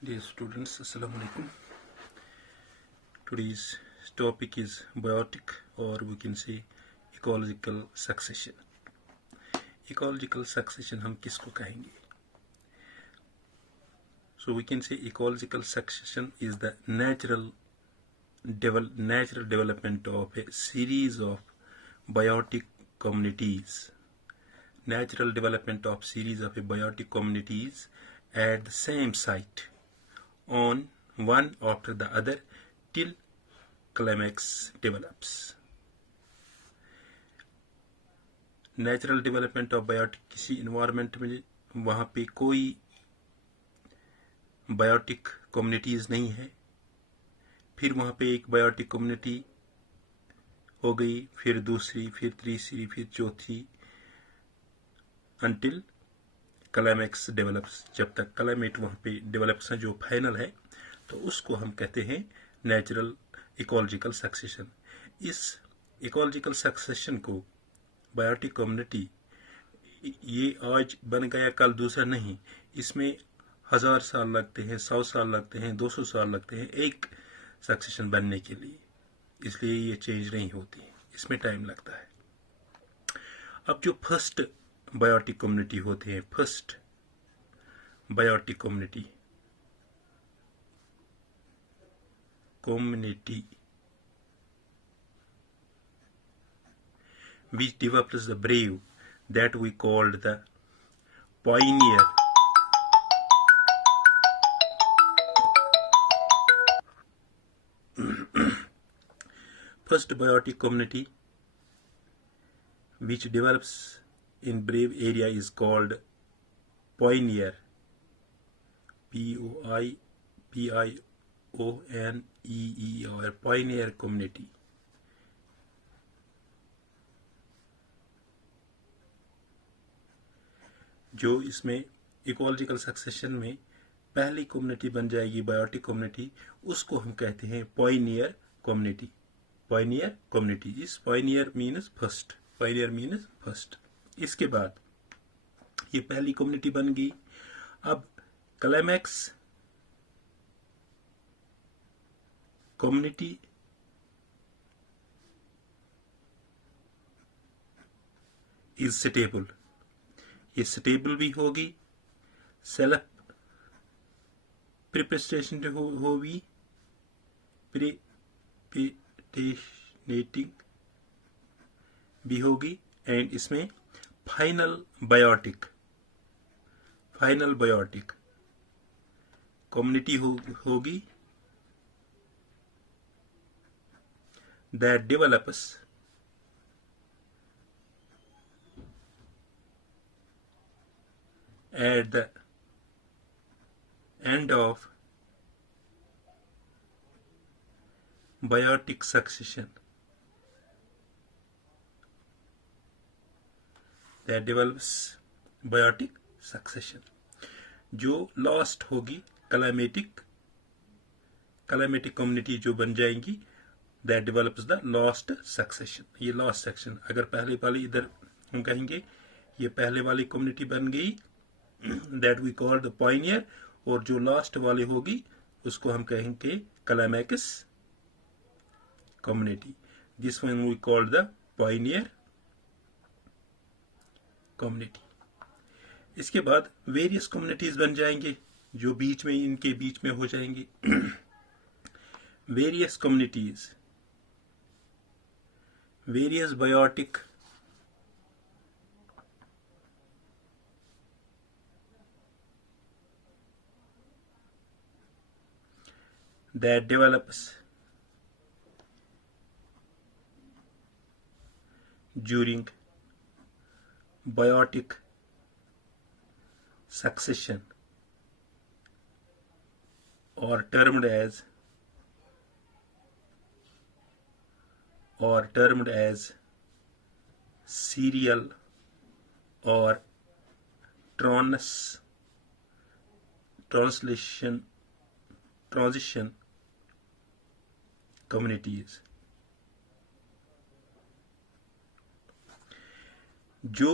Dear students, Assalamu alaikum. Today's topic is biotic, or we can say ecological succession. Ecological succession हम किसको कहेंगे? So we can say ecological succession is the natural development of a series of biotic communities. Natural development of series of biotic communities at the same site, on one after the other, till climax develops. Natural development of biotic, किसी environment में वहाँ पे कोई biotic communities नहीं है, फिर वहाँ पे एक बायोटिक कम्युनिटी हो गई, फिर दूसरी, फिर तीसरी, फिर चौथी, अंटिल क्लाइमैक्स डेवलप्स. जब तक क्लाइमेट वहाँ पे डेवलप्स है, जो फाइनल है, तो उसको हम कहते हैं नेचुरल इकोलॉजिकल सक्सेशन. इस इकोलॉजिकल सक्सेशन को बायोटिक कम्युनिटी, ये आज बन गया कल दूसरा नहीं, इसमें 1000 साल लगते हैं, 100 साल लगते हैं, 200 साल लगते हैं एक सक्सेशन बनने के लिए. इसलिए ये चेंज नहीं होती, इसमें टाइम लगता है. अब जो फर्स्ट बायोटिक कम्युनिटी होते हैं, first biotic community which develops the brave, that we called the pioneer. First biotic community which develops in brave area is called pioneer. Pioneer, pioneer community. जो इसमें इकोलॉजिकल सक्सेशन में पहली community बन जाएगी biotic community, उसको हम कहते हैं पॉइनियर कम्युनिटी. पॉइनियर कम्युनिटी, इस Pioneer means first, Pioneer means first. इसके बाद ये पहली कम्युनिटी बन गई. अब क्लाइमैक्स कम्युनिटी इज स्टेबल. ये स्टेबल भी होगी, सेल्फ प्रिपरेशन होगी, प्रिपेटेशनेटिंग भी होगी, एंड इसमें फाइनल बायोटिक कम्युनिटी होगी, that develops at the end of biotic succession, that develops biotic succession. जो लास्ट होगी क्लाइमेटिक कम्युनिटी जो बन जाएंगी, that develops the last succession. ये लास्ट सेक्शन, अगर पहले वाली इधर हम कहेंगे ये पहले वाली कम्युनिटी बन गई, that we call the pioneer, और जो लास्ट वाली होगी उसको हम कहेंगे climax community. This one we call the pioneer community. इसके बाद वेरियस कम्युनिटीज बन जाएंगे जो बीच में, इनके बीच में हो जाएंगे. Various communities, various biotic that develops during biotic succession are termed as serial or transition communities. जो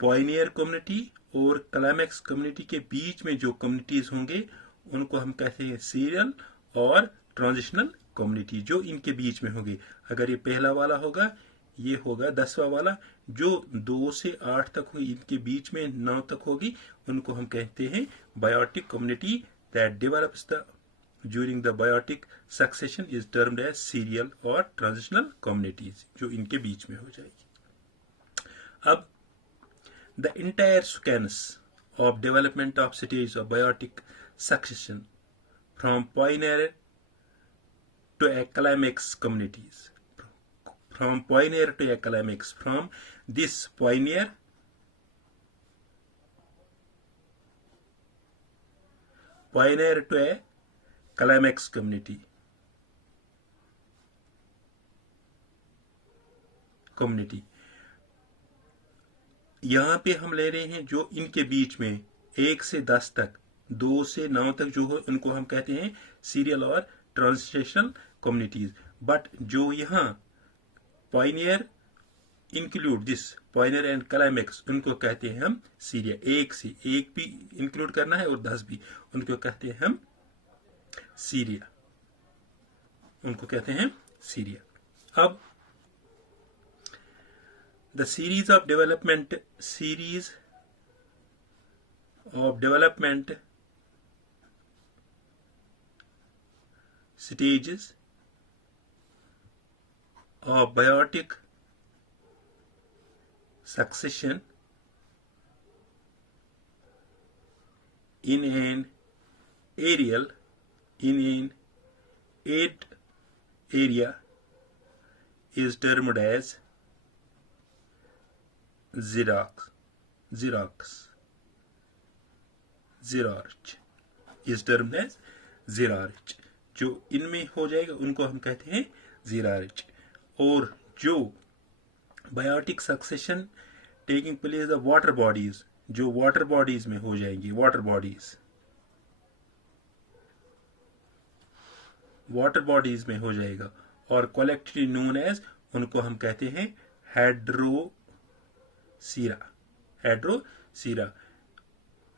पॉइनियर कम्युनिटी और क्लाइमैक्स कम्युनिटी के बीच में जो कम्युनिटीज होंगे उनको हम कहते हैं सीरियल और ट्रांजिशनल कम्युनिटी, जो इनके बीच में होंगे। अगर ये पहला वाला होगा, ये होगा 10वां वाला। जो 2 से 8 तक होगी, इनके बीच में 9 तक होगी, उनको हम कहते हैं biotic community. That develops the during the biotic succession is termed as serial और ट्रांजिशनल कम्युनिटीज, जो इनके बीच में हो जाएगी। अब the entire sequence of development of stages of biotic succession from pioneer to a climax communities, from pioneer to a climax, from this pioneer to a climax community यहाँ पे हम ले रहे हैं जो इनके बीच में 1 से 10 तक, 2 से 9 तक जो हो, उनको हम कहते हैं सीरियल और ट्रांजिशनल कम्युनिटीज। बट जो यहाँ Pioneer include this Pioneer and climax, उनको कहते हैं हम सीरिया। 1 से 1 भी इंक्लूड करना है और 10 भी, उनको कहते हैं हम सीरिया, उनको कहते हैं सीरिया। अब the series of development stages of biotic succession in an area is termed as xerox is termed as xerox। जो इनमें हो जाएगा उनको हम कहते हैं xerox। और जो biotic succession taking place the water bodies, जो वाटर बॉडीज में हो जाएंगी, वाटर बॉडीज में हो जाएगा, और कलेक्टिवली नोन एज, उनको हम कहते हैं हेड्रोसीरा,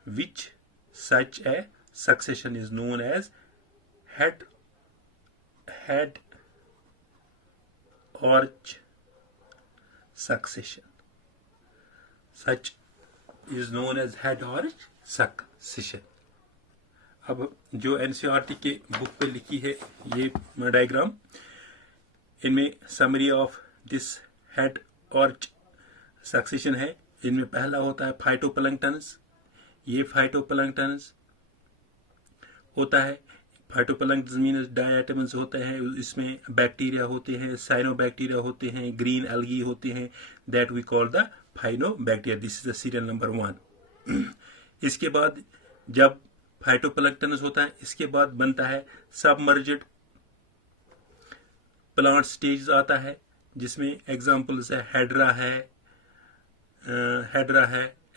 which such a succession is known as head arch succession, such is known as head arch succession। अब जो एनसीईआरटी के बुक पे लिखी है ये डायग्राम, इनमें summary of this head arch succession है। इनमें पहला होता है फाइटोप्लैंक्टन्स, ये फाइटोप्लैंक्टन्स होता है। फाइटोप्लैंक्टन्स मीन्स डायटम्स होते हैं, इसमें बैक्टीरिया होते हैं, साइनोबैक्टीरिया होते हैं, ग्रीन एल्गी होते हैं, that we call the cyanobacteria. This is the serial number 1। इसके बाद जब फाइटोप्लैंक्टन्स होता है, इसके बाद बनता है सबमर्ज्ड प्लांट स्टेज आता है, जिसमें एग्जाम्पल्स है हेड्रा है,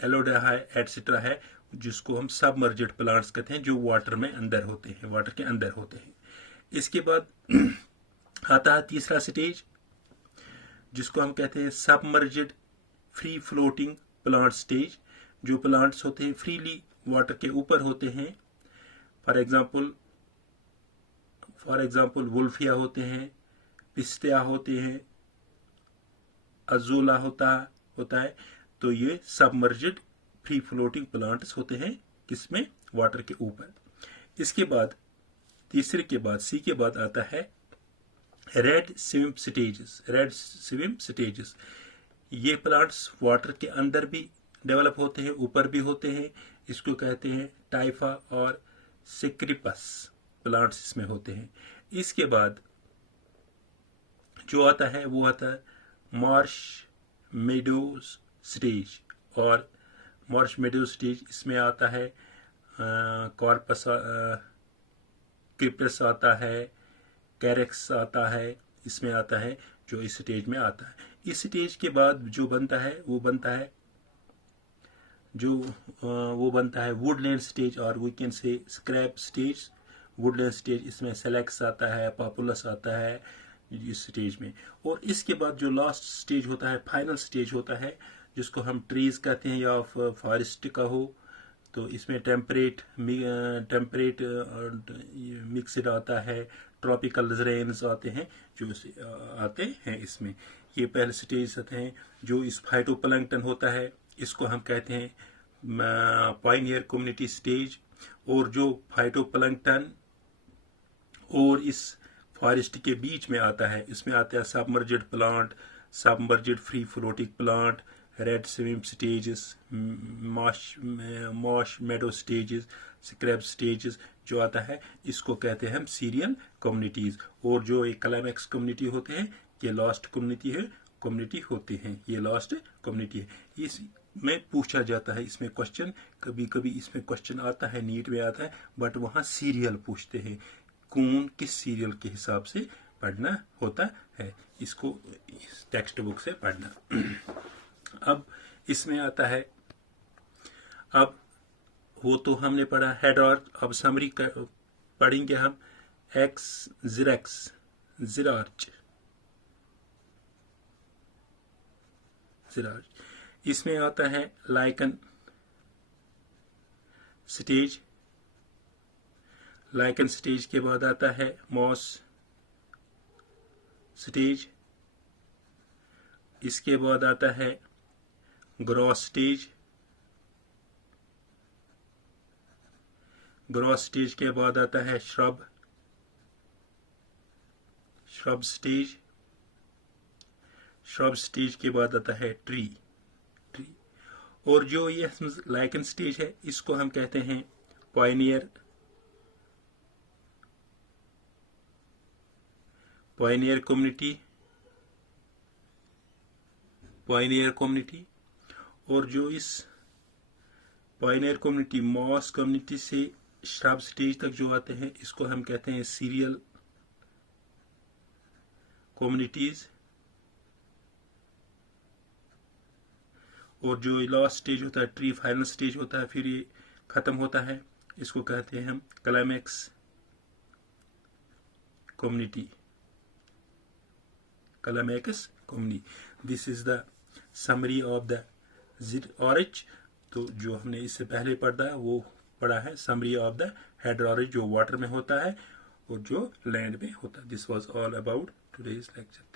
एलोडा है, एटसेट्रा है, जिसको हम सबमर्ज्ड प्लांट्स कहते हैं, जो वाटर में अंदर होते हैं, वाटर के अंदर होते हैं। इसके बाद आता है तीसरा स्टेज, जिसको हम कहते हैं submerged free floating plant stage. जो प्लांट्स होते हैं फ्रीली वाटर के ऊपर होते हैं, फॉर एग्जाम्पल वुल्फिया होते हैं, पिस्टिया होते हैं, अजोला होता है। तो ये सबमर्ज्ड फ्री फ्लोटिंग प्लांट्स होते हैं, किसमें, वाटर के ऊपर। इसके बाद तीसरे के बाद सी के बाद आता है रेड स्विम स्टेजेस। ये प्लांट्स वाटर के अंदर भी डेवलप होते हैं, ऊपर भी होते हैं। इसको कहते हैं टाइफा और सिक्रिपस प्लांट्स इसमें होते हैं। इसके बाद जो आता है वो आता है मार्श मेडोज स्टेज, और मार्श मेडोज स्टेज इसमें आता है कॉर्पस, क्रिप्टस आता है, कैरेक्स आता है, इसमें आता है, जो इस स्टेज में आता है। इस स्टेज के बाद जो बनता है वो बनता है वुडलैंड स्टेज, और we can say scrap stage. Woodland stage इसमें सेलेक्स आता है, पॉपुलस आता है इस स्टेज में। और इसके बाद जो लास्ट स्टेज होता है, फाइनल स्टेज होता है, जिसको हम ट्रीज कहते हैं या फॉरेस्ट का हो, तो इसमें टेम्परेट मिक्सड आता है, ट्रॉपिकल रेन्स आते हैं जो आते हैं इसमें। ये पहले स्टेज आते हैं। जो इस फाइटोप्लैंक्टन होता है इसको हम कहते हैं पायनियर कम्युनिटी स्टेज। और जो फाइटोप्लैंक्टन और इस फॉरेस्ट के बीच में आता है, इसमें आते हैं submerged plant, submerged free floating plant, reed swamp stages, marsh meadow stages, scrub stages जो आता है, इसको कहते हैं हम सीरियल कम्युनिटीज। और जो एक क्लाइमैक्स कम्युनिटी होते हैं ये लास्ट कम्युनिटी होते हैं, ये लास्ट कम्युनिटी है। इसमें पूछा जाता है, इसमें क्वेश्चन कभी कभी इसमें क्वेश्चन आता है, नीट में आता है, बट वहाँ सीरियल पूछते हैं, कौन किस सीरियल के हिसाब से पढ़ना होता है, इसको टेक्स्ट बुक से पढ़ना। अब इसमें आता है, अब वो तो हमने पढ़ा हेड और, अब समरी पढ़ेंगे हम एक्स जिरार्च। इसमें आता है लाइकन स्टेज, लाइकन स्टेज के बाद आता है मॉस स्टेज, इसके बाद आता है ग्रॉस स्टेज, ग्रॉस स्टेज के बाद आता है श्रब स्टेज, श्रब स्टेज के बाद आता है ट्री। और जो ये लाइकन स्टेज है इसको हम कहते हैं पायनियर कम्युनिटी। और जो इस पायनियर कम्युनिटी मॉस कम्युनिटी से श्रब स्टेज तक जो आते हैं इसको हम कहते हैं सीरियल कम्युनिटीज। और जो लास्ट स्टेज होता है ट्री, फाइनल स्टेज होता है, फिर ये खत्म होता है, इसको कहते हैं हम climax community. This is the summary of the hierarchy. तो जो हमने इससे पहले पढ़ा है समरी ऑफ द जिरार्च, जो वाटर में होता है और जो लैंड में होता है। This was all about today's lecture.